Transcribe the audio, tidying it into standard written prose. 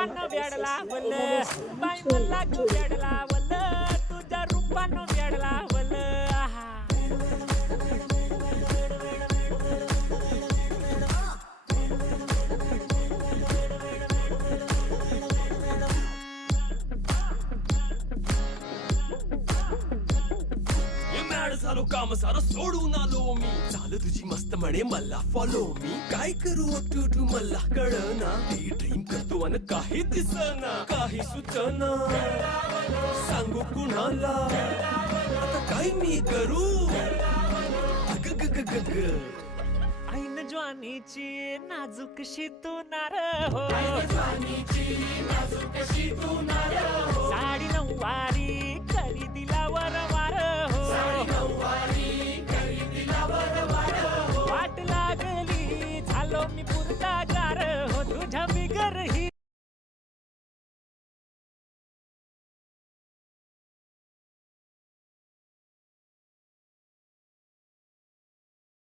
रूपानं वेड लावलं बाई मला तू वेड लावलं तुझ्या रूपानं वेड लावलं आहा. झालो काम सारं सोडून आलो मी चाल तुझी मस्त म्हणे मला फॉलो मी काय करू टू मला कळना ती ड्रीम करतो अन काही दिसना काही सुचना सांगू कुणाला आता काय मी करू अग ग ग ग ग ऐन ज्वानीची नाजूकशी तू नार हो